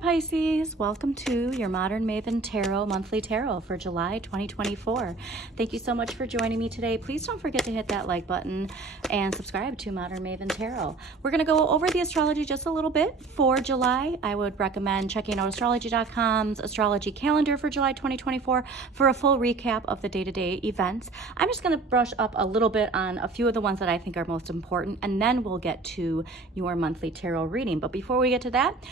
Pisces. Welcome to your Modern Maven Tarot Monthly Tarot for July 2024. Thank you so much for joining me today. Please don't forget to hit that like button and subscribe to Modern Maven Tarot. We're going to go over the astrology just a little bit for July. I would recommend checking out astrology.com's astrology calendar for July 2024 for a full recap of the day-to-day events. I'm just going to brush up a little bit on a few of the ones that I think are most important, and then we'll get to your monthly tarot reading. But before we get to that,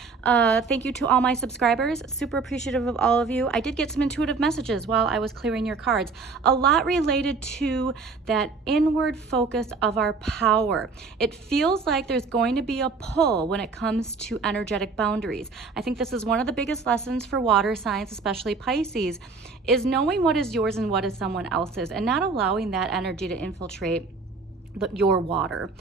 thank you to all my subscribers. Super appreciative of all of you. I did get some intuitive messages while I was clearing your cards. A lot related to that inward focus of our power. It feels like there's going to be a pull when it comes to energetic boundaries. I think this is one of the biggest lessons for water signs, especially Pisces, is knowing what is yours and what is someone else's and not allowing that energy to infiltrate your water.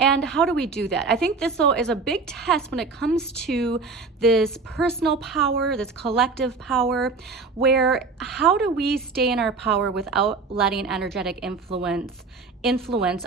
And how do we do that? I think this, though, is a big test when it comes to this personal power, this collective power, where how do we stay in our power without letting energetic influence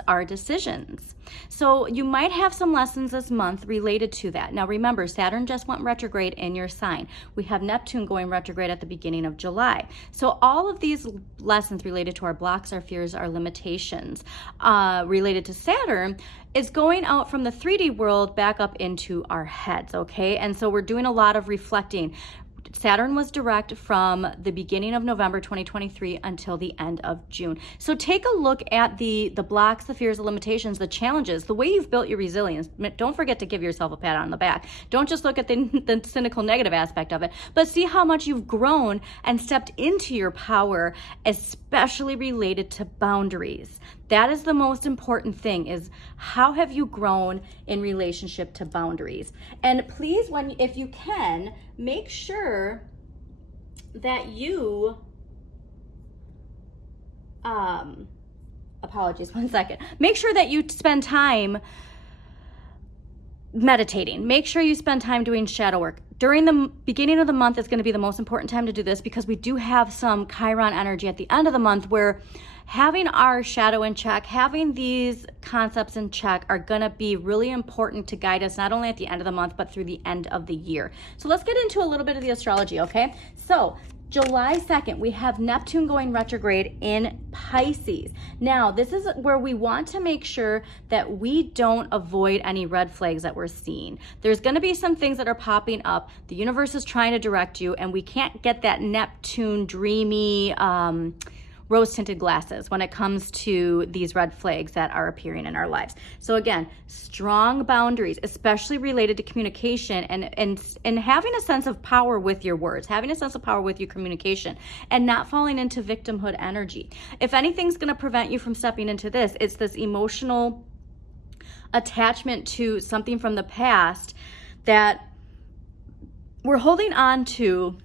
our decisions? So you might have some lessons this month related to that. Now remember, Saturn just went retrograde in your sign. We have Neptune going retrograde at the beginning of July. So all of these lessons related to our blocks, our fears, our limitations, related to Saturn, is going out from the 3D world back up into our heads, okay? And so we're doing a lot of reflecting. Saturn was direct from the beginning of November 2023 until the end of June. So take a look at the blocks, the fears, the limitations, the challenges, the way you've built your resilience. Don't forget to give yourself a pat on the back. Don't just look at the cynical negative aspect of it, but see how much you've grown and stepped into your power, especially related to boundaries. That is the most important thing, is how have you grown in relationship to boundaries? And please, if you can, make sure that you, apologies, one second. Make sure that you spend time meditating. Make sure you spend time doing shadow work. During the beginning of the month is going to be the most important time to do this, because we do have some Chiron energy at the end of the month where having our shadow in check, having these concepts in check are going to be really important to guide us not only at the end of the month, but through the end of the year. So let's get into a little bit of the astrology, okay? So July 2nd, we have Neptune going retrograde in Pisces. Now, this is where we want to make sure that we don't avoid any red flags that we're seeing. There's going to be some things that are popping up. The universe is trying to direct you, and we can't get that Neptune dreamy, rose-tinted glasses when it comes to these red flags that are appearing in our lives. So again, strong boundaries, especially related to communication and having a sense of power with your words, having a sense of power with your communication, and not falling into victimhood energy. If anything's going to prevent you from stepping into this, it's this emotional attachment to something from the past that we're holding on to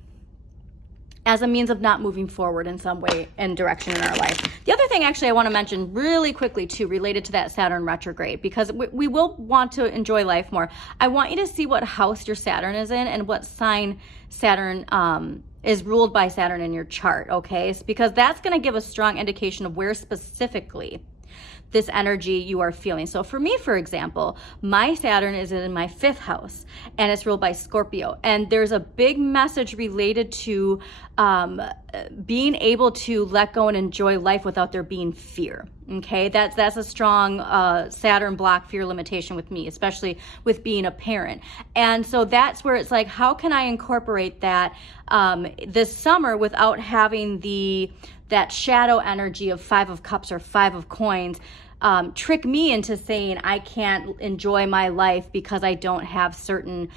as a means of not moving forward in some way and direction in our life. The other thing actually I want to mention really quickly too, related to that Saturn retrograde, because we will want to enjoy life more. I want you to see what house your Saturn is in and what sign Saturn is ruled by Saturn in your chart, okay? Because that's going to give a strong indication of where specifically this energy you are feeling. So for me, for example, my Saturn is in my 5th house and it's ruled by Scorpio. And there's a big message related to being able to let go and enjoy life without there being fear. Okay, that's a strong Saturn block fear limitation with me, especially with being a parent. And so that's where it's like, how can I incorporate that this summer without having that shadow energy of 5 of Cups or 5 of Coins trick me into saying I can't enjoy my life because I don't have certain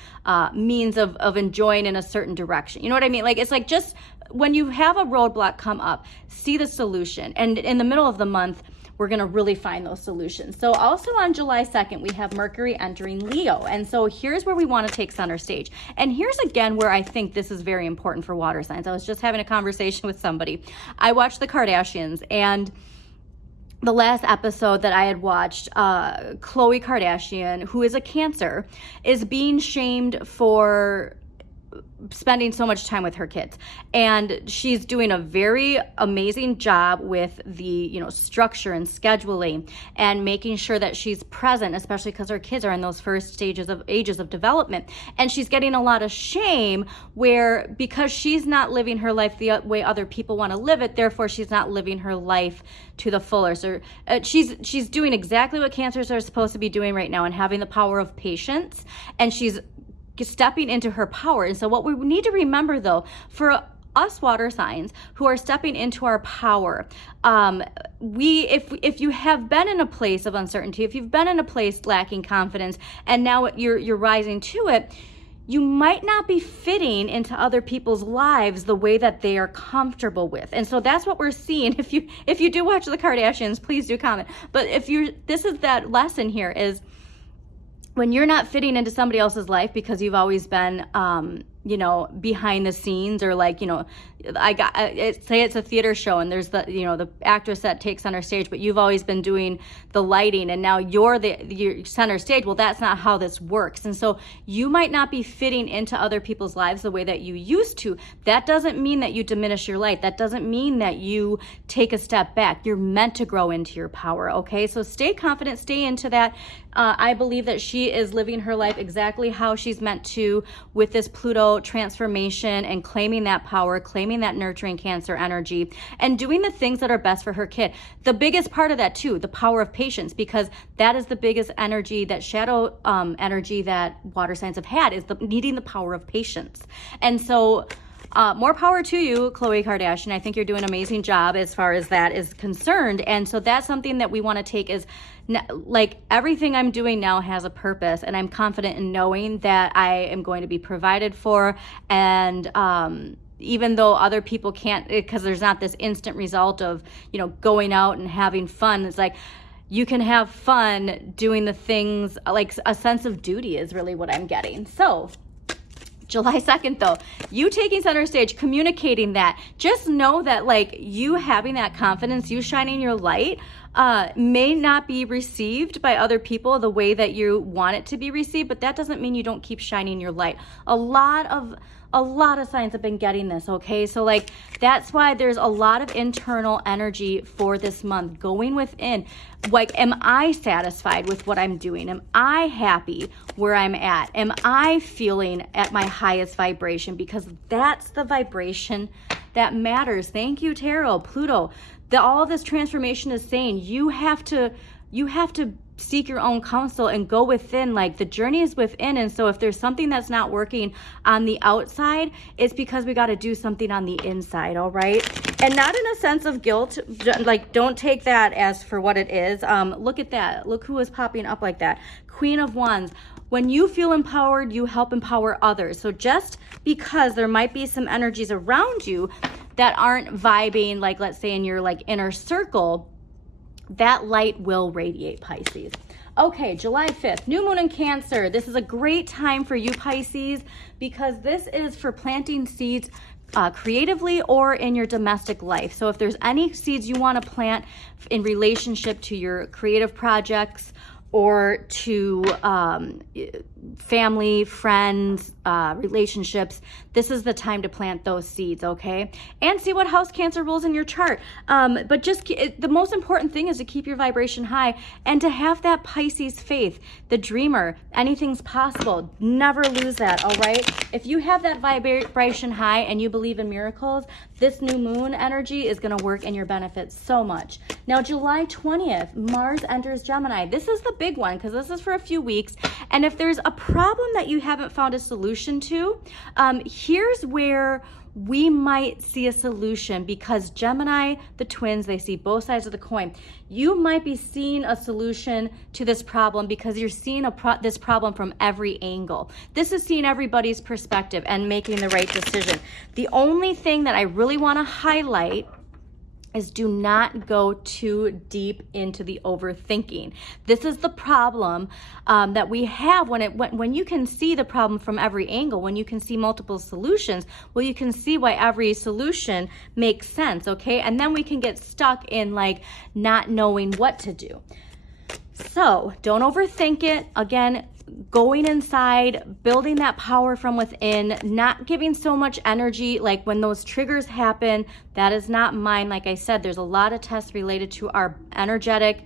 means of enjoying in a certain direction. You know what I mean? Like, it's like, just when you have a roadblock come up, see the solution. And in the middle of the month, we're going to really find those solutions. So also on July 2nd, we have Mercury entering Leo. And so here's where we want to take center stage. And here's again where I think this is very important for water signs. I was just having a conversation with somebody. I watched the Kardashians, and the last episode that I had watched, Khloe Kardashian, who is a Cancer, is being shamed for spending so much time with her kids, and she's doing a very amazing job with the, you know, structure and scheduling and making sure that she's present, especially because her kids are in those first ages of development. And she's getting a lot of shame where, because she's not living her life the way other people want to live it, therefore she's not living her life to the fullest. Or she's doing exactly what Cancers are supposed to be doing right now and having the power of patience, and she's stepping into her power. And so what we need to remember, though, for us water signs who are stepping into our power, if you have been in a place of uncertainty, if you've been in a place lacking confidence, and now you're rising to it, you might not be fitting into other people's lives the way that they are comfortable with. And so that's what we're seeing. If you do watch the Kardashians, please do comment. But this is that lesson here, is when you're not fitting into somebody else's life because you've always been, you know, behind the scenes, or like, you know, say it's a theater show and there's the, you know, the actress that takes center stage, but you've always been doing the lighting and now you're center stage. Well, that's not how this works. And so you might not be fitting into other people's lives the way that you used to. That doesn't mean that you diminish your light. That doesn't mean that you take a step back. You're meant to grow into your power. Okay. So stay confident, stay into that. I believe that she is living her life exactly how she's meant to, with this Pluto transformation, and claiming that power, claiming that nurturing Cancer energy, and doing the things that are best for her kid. The biggest part of that too, the power of patience, because that is the biggest energy, that shadow energy that water signs have had, is needing the power of patience. And so more power to you, Khloe Kardashian. I think you're doing an amazing job as far as that is concerned. And so that's something that we want to take as, like, everything I'm doing now has a purpose, and I'm confident in knowing that I am going to be provided for. And even though other people can't, because there's not this instant result of, you know, going out and having fun, it's like, you can have fun doing the things, like a sense of duty is really what I'm getting. So July 2nd, though, you taking center stage, communicating that, just know that, like, you having that confidence, you shining your light, may not be received by other people the way that you want it to be received, but that doesn't mean you don't keep shining your light. A lot of signs have been getting this, okay? So, like, that's why there's a lot of internal energy for this month, going within. Like, am I satisfied with what I'm doing? Am I happy where I'm at? Am I feeling at my highest vibration? Because that's the vibration that matters. Thank you, Tarot. Pluto. All of this transformation is saying you have to seek your own counsel and go within. Like, the journey is within. And so if there's something that's not working on the outside, it's because we got to do something on the inside. All right. And not in a sense of guilt. Like, don't take that as for what it is. Look at that. Look who is popping up like that. Queen of Wands. When you feel empowered, you help empower others. So just because there might be some energies around you that aren't vibing, like, let's say in your, like, inner circle, that light will radiate, Pisces. Okay, July 5th, new moon in Cancer. This is a great time for you, Pisces, because this is for planting seeds creatively or in your domestic life. So if there's any seeds you want to plant in relationship to your creative projects, or to family, friends, relationships, this is the time to plant those seeds, okay? And see what house Cancer rules in your chart. But just the most important thing is to keep your vibration high and to have that Pisces faith, the dreamer. Anything's possible. Never lose that, all right? If you have that vibration high and you believe in miracles, this new moon energy is going to work in your benefit so much. Now, July 20th, Mars enters Gemini. This is the big one because this is for a few weeks. And if there's a problem that you haven't found a solution to, here's where we might see a solution, because Gemini, the twins, they see both sides of the coin. You might be seeing a solution to this problem because you're seeing this problem from every angle. This is seeing everybody's perspective and making the right decision. The only thing that I really want to highlight is do not go too deep into the overthinking. This is the problem that we have when you can see the problem from every angle, when you can see multiple solutions, well, you can see why every solution makes sense, okay? And then we can get stuck in, like, not knowing what to do. So don't overthink it. Again, going inside, building that power from within, not giving so much energy. Like when those triggers happen, that is not mine. Like I said, there's a lot of tests related to our energetic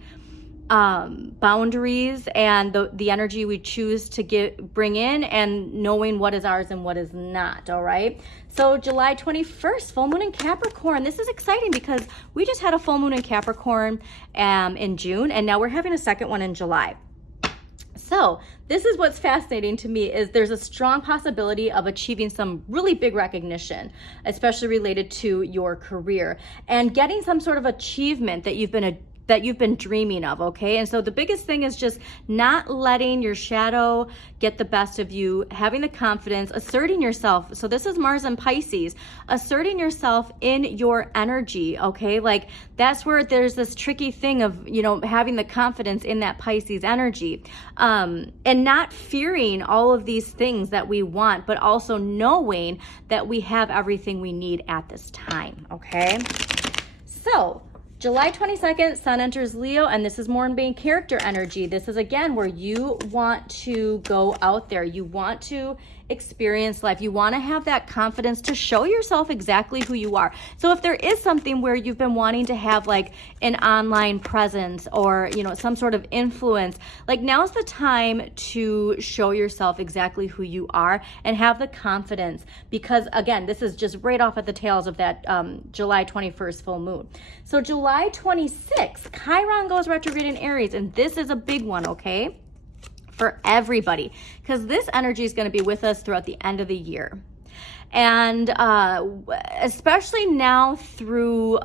boundaries and the energy we choose to bring in, and knowing what is ours and what is not. All right. So July 21st, full moon in Capricorn. This is exciting because we just had a full moon in Capricorn in June, and now we're having a second one in July. So this is what's fascinating to me, is there's a strong possibility of achieving some really big recognition, especially related to your career, and getting some sort of achievement that you've been dreaming of, okay? And so the biggest thing is just not letting your shadow get the best of you, having the confidence, asserting yourself. So this is Mars and Pisces, asserting yourself in your energy, okay? Like that's where there's this tricky thing of, you know, having the confidence in that Pisces energy, and not fearing all of these things that we want, but also knowing that we have everything we need at this time, okay? So July 22nd, Sun enters Leo, and this is more in being character energy. This is, again, where you want to go out there. You want to experience life. You want to have that confidence to show yourself exactly who you are. So if there is something where you've been wanting to have like an online presence or, you know, some sort of influence, like now's the time to show yourself exactly who you are and have the confidence, because again, this is just right off at the tails of that July 21st full moon. So July 26th, Chiron goes retrograde in Aries, and this is a big one, okay? For everybody, because this energy is going to be with us throughout the end of the year. And especially now through,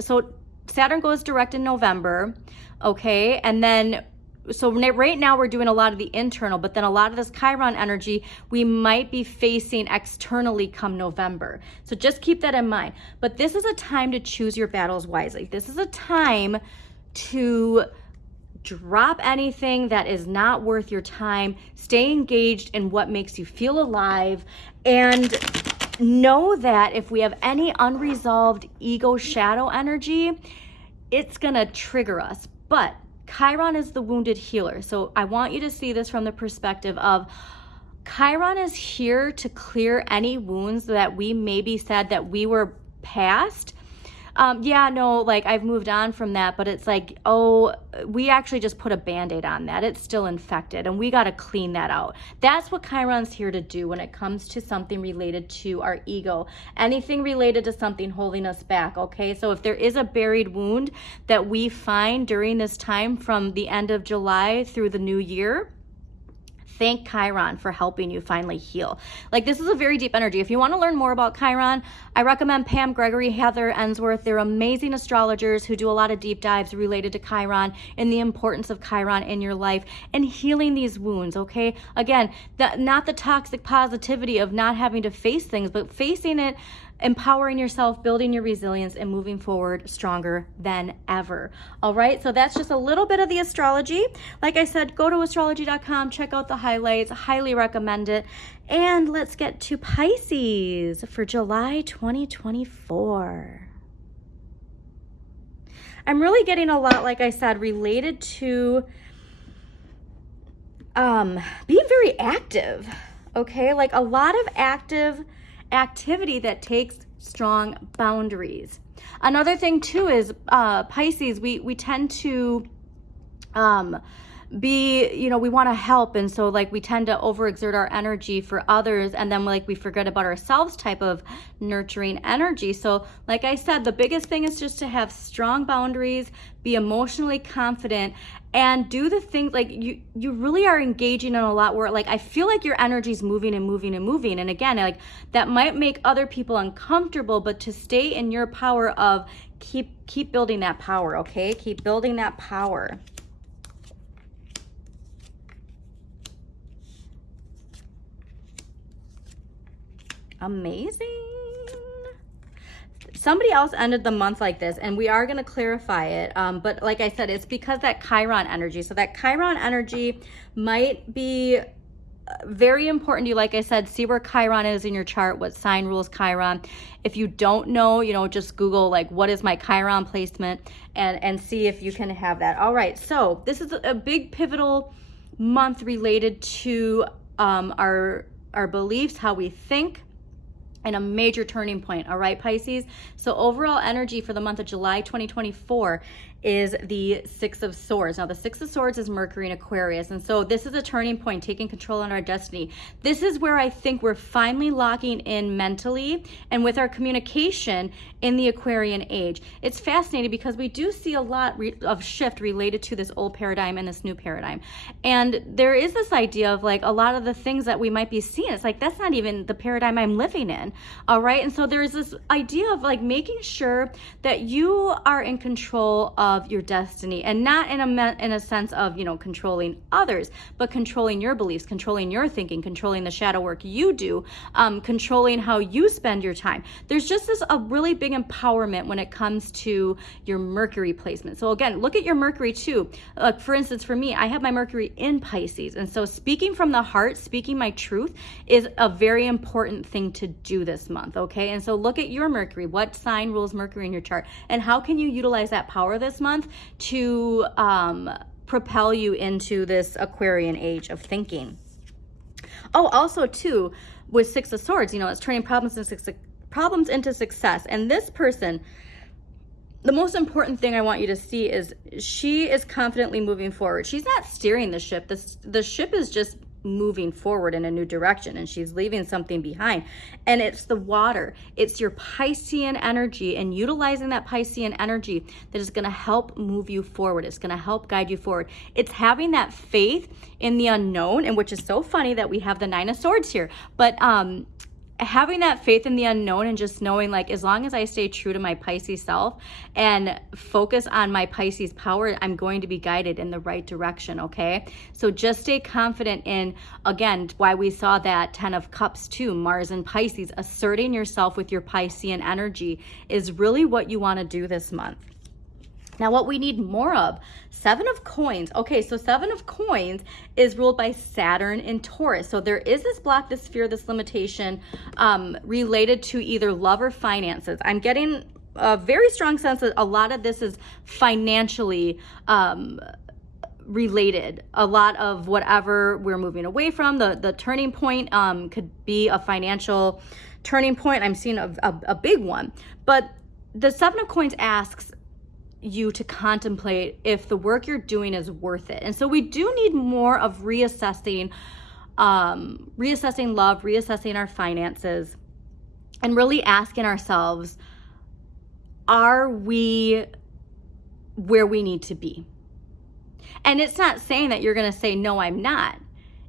so Saturn goes direct in November, okay? And then, so right now we're doing a lot of the internal, but then a lot of this Chiron energy we might be facing externally come November. So just keep that in mind. But this is a time to choose your battles wisely. This is a time to drop anything that is not worth your time. Stay engaged in what makes you feel alive, and know that if we have any unresolved ego shadow energy, it's gonna trigger us. But Chiron is the wounded healer. So I want you to see this from the perspective of Chiron is here to clear any wounds that we maybe said that we were past. Yeah, no, like I've moved on from that, but it's like, oh, we actually just put a Band-Aid on that. It's still infected, and we got to clean that out. That's what Chiron's here to do when it comes to something related to our ego, anything related to something holding us back, okay? So if there is a buried wound that we find during this time from the end of July through the new year, thank Chiron for helping you finally heal. Like, this is a very deep energy. If you want to learn more about Chiron, I recommend Pam Gregory, Heather Ensworth. They're amazing astrologers who do a lot of deep dives related to Chiron and the importance of Chiron in your life and healing these wounds, okay? Again, not the toxic positivity of not having to face things, but facing it, empowering yourself, building your resilience, and moving forward stronger than ever. All right, so that's just a little bit of the astrology. Like I said, go to astrology.com, check out the highlights, highly recommend it. And let's get to Pisces for July 2024. I'm really getting a lot, like I said, related to being very active, okay? Like a lot of active activity that takes strong boundaries. Another thing too is Pisces, we tend to be, you know, we want to help, and so like we tend to overexert our energy for others, and then like we forget about ourselves type of nurturing energy. So like I said, the biggest thing is just to have strong boundaries, be emotionally confident, and do the things like you really are engaging in a lot where like I feel like your energy is moving and moving and moving. And again, like that might make other people uncomfortable, but to stay in your power of keep building that power, okay? Keep building that power. Amazing. Somebody else ended the month like this, and we are going to clarify it. But like I said, it's because that Chiron energy. So that Chiron energy might be very important to you. Like I said, see where Chiron is in your chart, what sign rules Chiron. If you don't know, you know, just Google like, what is my Chiron placement, and see if you can have that. All right. So this is a big pivotal month related to our beliefs, how we think, and a major turning point. All right, Pisces. So overall energy for the month of July 2024 is the Six of Swords. Now, the Six of Swords is Mercury in Aquarius. And so this is a turning point, taking control on our destiny. This is where I think we're finally locking in mentally and with our communication in the Aquarian age. It's fascinating because we do see a lot of shift related to this old paradigm and this new paradigm. And there is this idea of like a lot of the things that we might be seeing. It's like, that's not even the paradigm I'm living in. All right. And so there's this idea of like making sure that you are in control of your destiny, and not in a sense of, you know, controlling others, but controlling your beliefs, controlling your thinking, controlling the shadow work you do, controlling how you spend your time. There's just a really big empowerment when it comes to your Mercury placement. So again, look at your Mercury too. For instance, for me, I have my Mercury in Pisces. And so speaking from the heart, speaking my truth is a very important thing to do this month. Okay. And so look at your Mercury. What sign rules Mercury in your chart? And how can you utilize that power this month to propel you into this Aquarian age of thinking? Oh, also too, with Six of Swords, you know, it's turning problems into success. And this person, the most important thing I want you to see is she is confidently moving forward. She's not steering the ship. The ship is just moving forward in a new direction, and she's leaving something behind. And it's the water. It's your Piscean energy, and utilizing that Piscean energy that is going to help move you forward. It's going to help guide you forward. It's having that faith in the unknown, and which is so funny that we have the Nine of Swords here. But having that faith in the unknown and just knowing, like, as long as I stay true to my Pisces self and focus on my Pisces power, I'm going to be guided in the right direction, okay? So just stay confident in, again, why we saw that 10 of Cups too, Mars and Pisces. Asserting yourself with your Piscean energy is really what you want to do this month. Now, what we need more of, Seven of Coins. Okay, so Seven of Coins is ruled by Saturn in Taurus. So there is this block, this fear, this limitation related to either love or finances. I'm getting a very strong sense that a lot of this is financially related. A lot of whatever we're moving away from, the turning point could be a financial turning point. I'm seeing a big one. But the Seven of Coins asks you to contemplate if the work you're doing is worth it. And so we do need more of reassessing love, reassessing our finances, and really asking ourselves, are we where we need to be? And it's not saying that you're going to say, no, I'm not.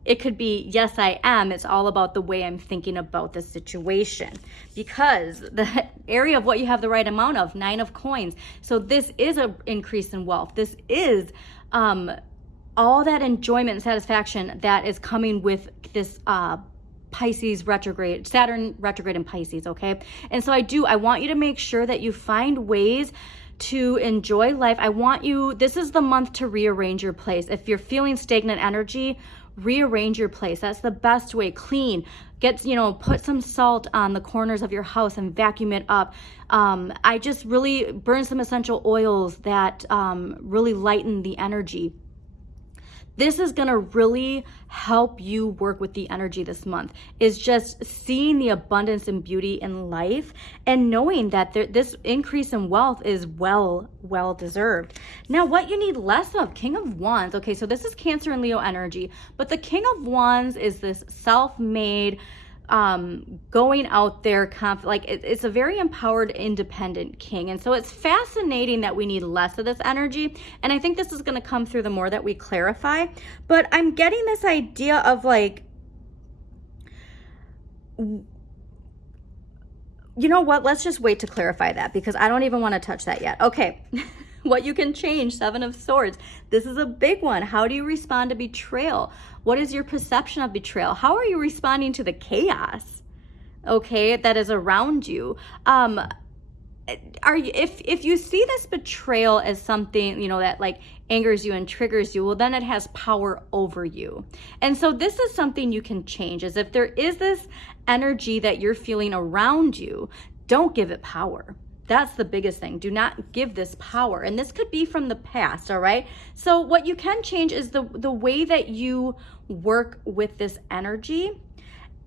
It could be, yes, I am. It's all about the way I'm thinking about the situation, because the area of what you have the right amount of, Nine of Coins. So this is an increase in wealth. This is all that enjoyment and satisfaction that is coming with this Pisces retrograde, Saturn retrograde in Pisces, okay? And so I want you to make sure that you find ways to enjoy life. I want you, this is the month to rearrange your place. If you're feeling stagnant energy, rearrange your place. That's the best way. Clean. Put some salt on the corners of your house and vacuum it up. I just really burn some essential oils that really lighten the energy. This is going to really help you work with the energy this month, is just seeing the abundance and beauty in life and knowing that this increase in wealth is well deserved. Now, what you need less of, King of Wands. Okay, so this is Cancer and Leo energy, but the King of Wands is this self-made, going out there, it's a very empowered, independent king. And so it's fascinating that we need less of this energy. And I think this is going to come through the more that we clarify. But I'm getting this idea of like, you know what? Let's just wait to clarify that, because I don't even want to touch that yet. Okay. What you can change, Seven of Swords. This is a big one. How do you respond to betrayal? What is your perception of betrayal? How are you responding to the chaos, okay, that is around you? If you see this betrayal as something, that like angers you and triggers you, well, then it has power over you. And so this is something you can change, is if there is this energy that you're feeling around you, don't give it power. That's the biggest thing. Do not give this power. And this could be from the past, all right? So what you can change is the way that you work with this energy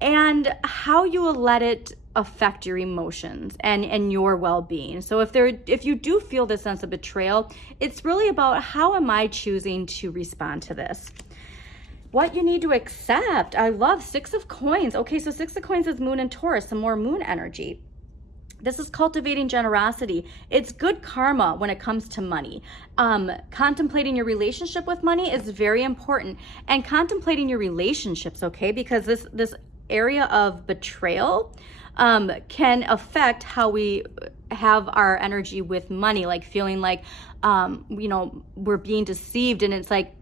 and how you will let it affect your emotions and your well-being. So if you do feel this sense of betrayal, it's really about how am I choosing to respond to this? What you need to accept. I love Six of Coins. Okay, so Six of Coins is Moon and Taurus, some more moon energy. This is cultivating generosity. It's good karma when it comes to money. Contemplating your relationship with money is very important. And contemplating your relationships, okay? Because this area of betrayal can affect how we have our energy with money, like feeling like, we're being deceived. And it's like,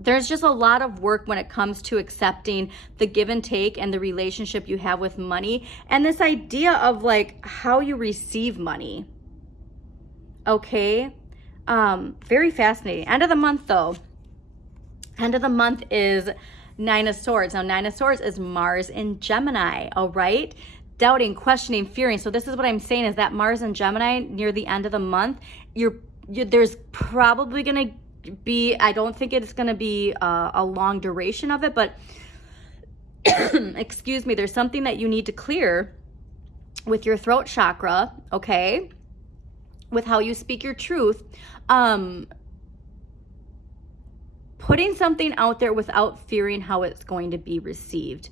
there's just a lot of work when it comes to accepting the give and take and the relationship you have with money and this idea of like how you receive money. Okay. Very fascinating. End of the month though. End of the month is Nine of Swords. Now, Nine of Swords is Mars in Gemini. All right. Doubting, questioning, fearing. So this is what I'm saying is that Mars in Gemini near the end of the month, there's probably going to be, I don't think it's going to be a long duration of it, but excuse me, there's something that you need to clear with your throat chakra, okay, with how you speak your truth, putting something out there without fearing how it's going to be received.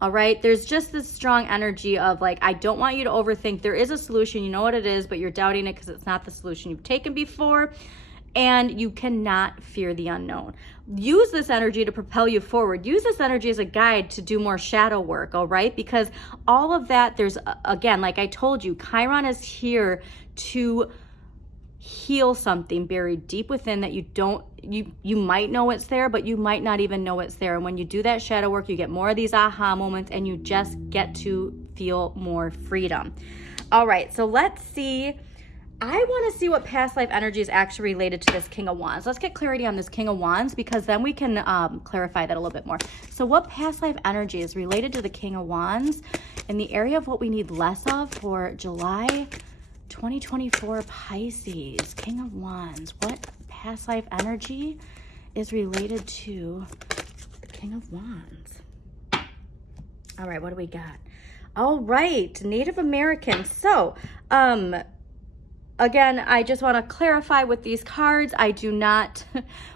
All right, there's just this strong energy of like, I don't want you to overthink. There is a solution, you know what it is, but you're doubting it because it's not the solution you've taken before. And you cannot fear the unknown. Use this energy to propel you forward. Use this energy as a guide to do more shadow work, all right? Because all of that, there's, again, like I told you, Chiron is here to heal something buried deep within that you might know it's there, but you might not even know it's there. And when you do that shadow work, you get more of these aha moments and you just get to feel more freedom. All right, so let's see. I want to see what past life energy is actually related to this King of Wands. Let's get clarity on this King of Wands because then we can clarify that a little bit more. So what past life energy is related to the King of Wands in the area of what we need less of for July 2024 Pisces? King of Wands. What past life energy is related to the King of Wands? All right, what do we got? All right, Native American. So, again, I just want to clarify with these cards, I do not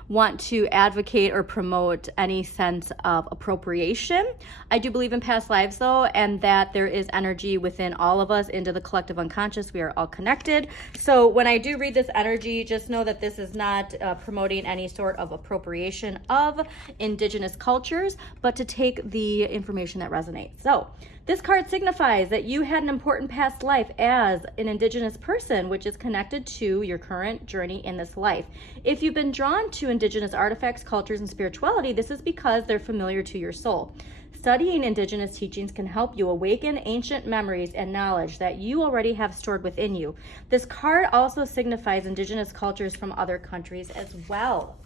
want to advocate or promote any sense of appropriation. I do believe in past lives though, and that there is energy within all of us into the collective unconscious. We are all connected. So when I do read this energy, just know that this is not promoting any sort of appropriation of indigenous cultures, but to take the information that resonates. So this card signifies that you had an important past life as an indigenous person, which is connected to your current journey in this life. If you've been drawn to indigenous artifacts, cultures, and spirituality, this is because they're familiar to your soul. Studying indigenous teachings can help you awaken ancient memories and knowledge that you already have stored within you. This card also signifies indigenous cultures from other countries as well.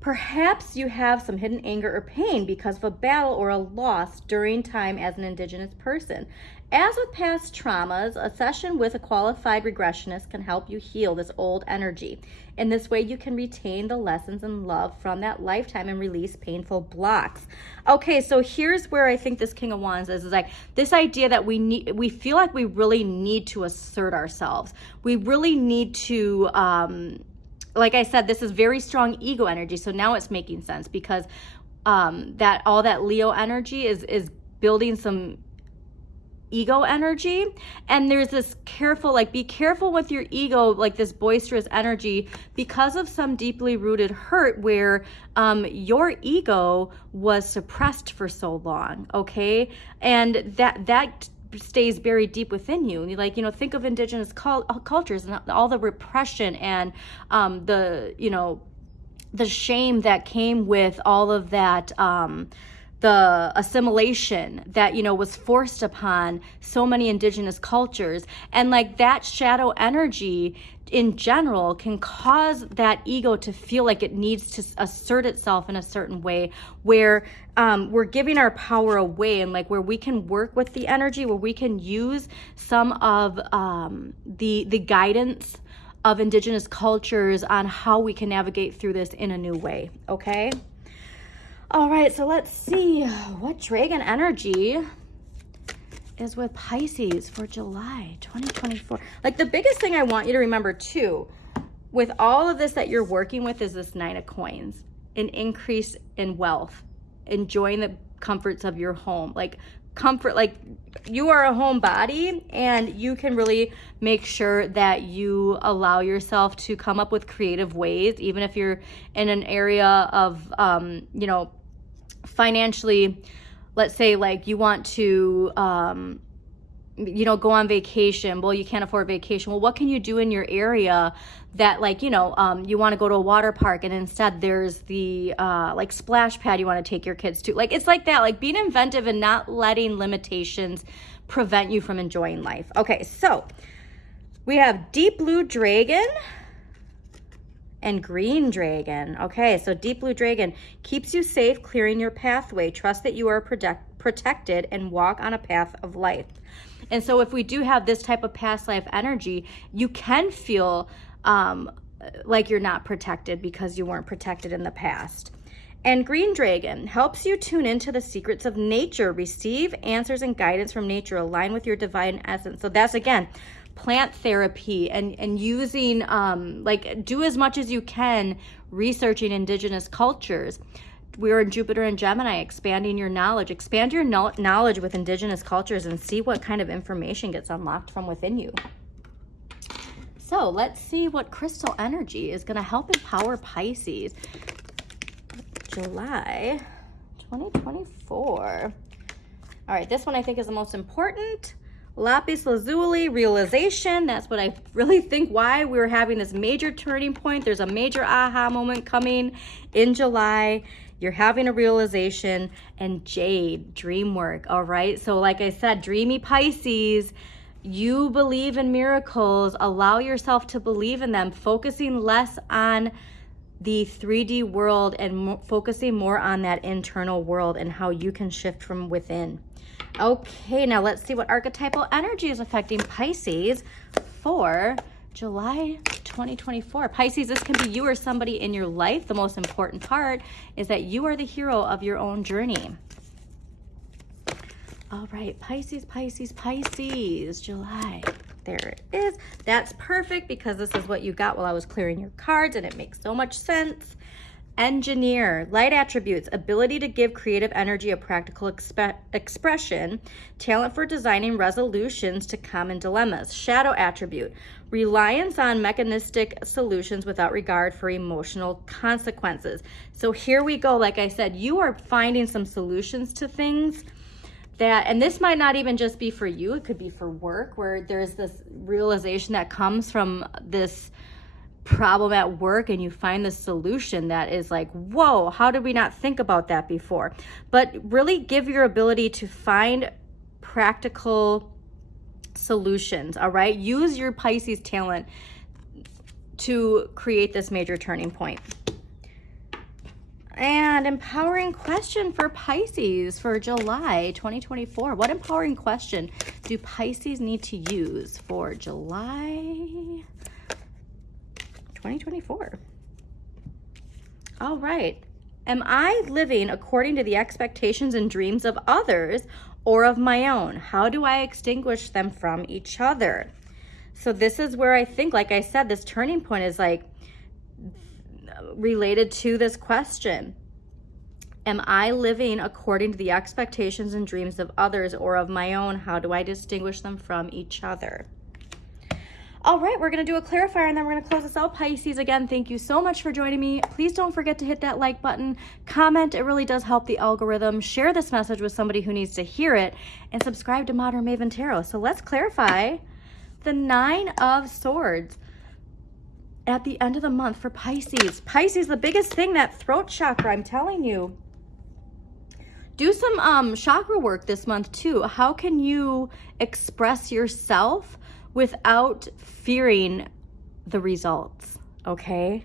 Perhaps you have some hidden anger or pain because of a battle or a loss during time as an indigenous person. As with past traumas, a session with a qualified regressionist can help you heal this old energy. In this way, you can retain the lessons and love from that lifetime and release painful blocks. Okay, so here's where I think this King of Wands is like this idea that we feel like we really need to assert ourselves. We really need to, like I said, this is very strong ego energy. So now it's making sense because that all that Leo energy is building some ego energy, and there's this careful, like, be careful with your ego, like this boisterous energy, because of some deeply rooted hurt where your ego was suppressed for so long, okay? And that stays buried deep within you. Like, think of indigenous cultures and all the repression and the shame that came with all of that the assimilation that, you know, was forced upon so many indigenous cultures. And like that shadow energy in general can cause that ego to feel like it needs to assert itself in a certain way, where we're giving our power away, and like where we can work with the energy, where we can use some of the guidance of indigenous cultures on how we can navigate through this in a new way. Okay. All right, so let's see what dragon energy is with Pisces for July 2024. Like the biggest thing I want you to remember too, with all of this that you're working with, is this 9 of coins, an increase in wealth, enjoying the comforts of your home. Like comfort, like you are a homebody, and you can really make sure that you allow yourself to come up with creative ways, even if you're in an area of, you know, financially, let's say like you want to, you know, go on vacation. Well, you can't afford vacation. Well, what can you do in your area that, like, you know, you want to go to a water park and instead there's the like splash pad you want to take your kids to. Like, it's like that, like being inventive and not letting limitations prevent you from enjoying life. Okay, so we have deep blue dragon and green dragon. Okay, so deep blue dragon keeps you safe, clearing your pathway. Trust that you are protected and walk on a path of life. And so if we do have this type of past life energy, you can feel like you're not protected because you weren't protected in the past. And green dragon helps you tune into the secrets of nature, receive answers and guidance from nature, align with your divine essence. So that's, again, plant therapy and using, like, do as much as you can researching indigenous cultures. We're in Jupiter and Gemini, expanding your knowledge. Expand your knowledge with indigenous cultures and see what kind of information gets unlocked from within you. So let's see what crystal energy is going to help empower Pisces July 2024. All right, this one I think is the most important. Lapis lazuli, realization. That's what I really think why we're having this major turning point. There's a major aha moment coming in July. You're having a realization. And jade, dream work. All right, so like I said, dreamy Pisces, you believe in miracles. Allow yourself to believe in them, focusing less on the 3D world and focusing more on that internal world and how you can shift from within. Okay, now let's see what archetypal energy is affecting Pisces for July 2024. Pisces, this can be you or somebody in your life. The most important part is that you are the hero of your own journey. All right, Pisces, Pisces, Pisces, July. There it is. That's perfect because this is what you got while I was clearing your cards, and it makes so much sense. Engineer, light attributes, ability to give creative energy a practical expression, talent for designing resolutions to common dilemmas. Shadow attribute, reliance on mechanistic solutions without regard for emotional consequences. So here we go. Like I said, you are finding some solutions to things that, and this might not even just be for you, it could be for work, where there's this realization that comes from this problem at work and you find the solution that is like, whoa, how did we not think about that before? But really give your ability to find practical solutions. All right, use your Pisces talent to create this major turning point. And empowering question for Pisces for July 2024. What empowering question do Pisces need to use for July 2024? All right. Am I living according to the expectations and dreams of others or of my own? How do I extinguish them from each other? So this is where I think, like I said, this turning point is like related to this question. Am I living according to the expectations and dreams of others or of my own? How do I distinguish them from each other? All right, we're going to do a clarifier and then we're going to close this out. Pisces, again, thank you so much for joining me. Please don't forget to hit that like button, comment. It really does help the algorithm. Share this message with somebody who needs to hear it, and subscribe to Modern Maven Tarot. So let's clarify the 9 of Swords at the end of the month for Pisces. Pisces, the biggest thing, that throat chakra, I'm telling you. Do some chakra work this month too. How can you express yourself without fearing the results? Okay.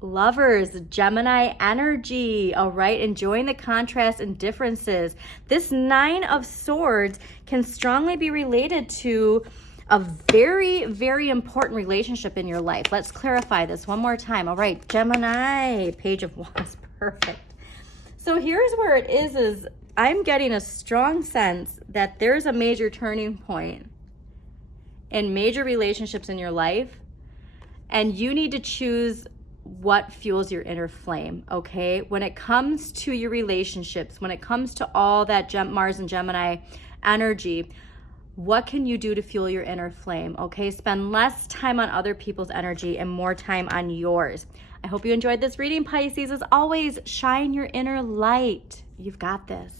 Lovers, Gemini energy, all right? Enjoying the contrast and differences. This 9 of Swords can strongly be related to a very, very important relationship in your life. Let's clarify this one more time. All right, Gemini, Page of Wands, perfect. So here's where it is I'm getting a strong sense that there's a major turning point in major relationships in your life, and you need to choose what fuels your inner flame, okay? When it comes to your relationships, when it comes to all that Mars and Gemini energy, what can you do to fuel your inner flame, okay? Spend less time on other people's energy and more time on yours. I hope you enjoyed this reading, Pisces. As always, shine your inner light. You've got this.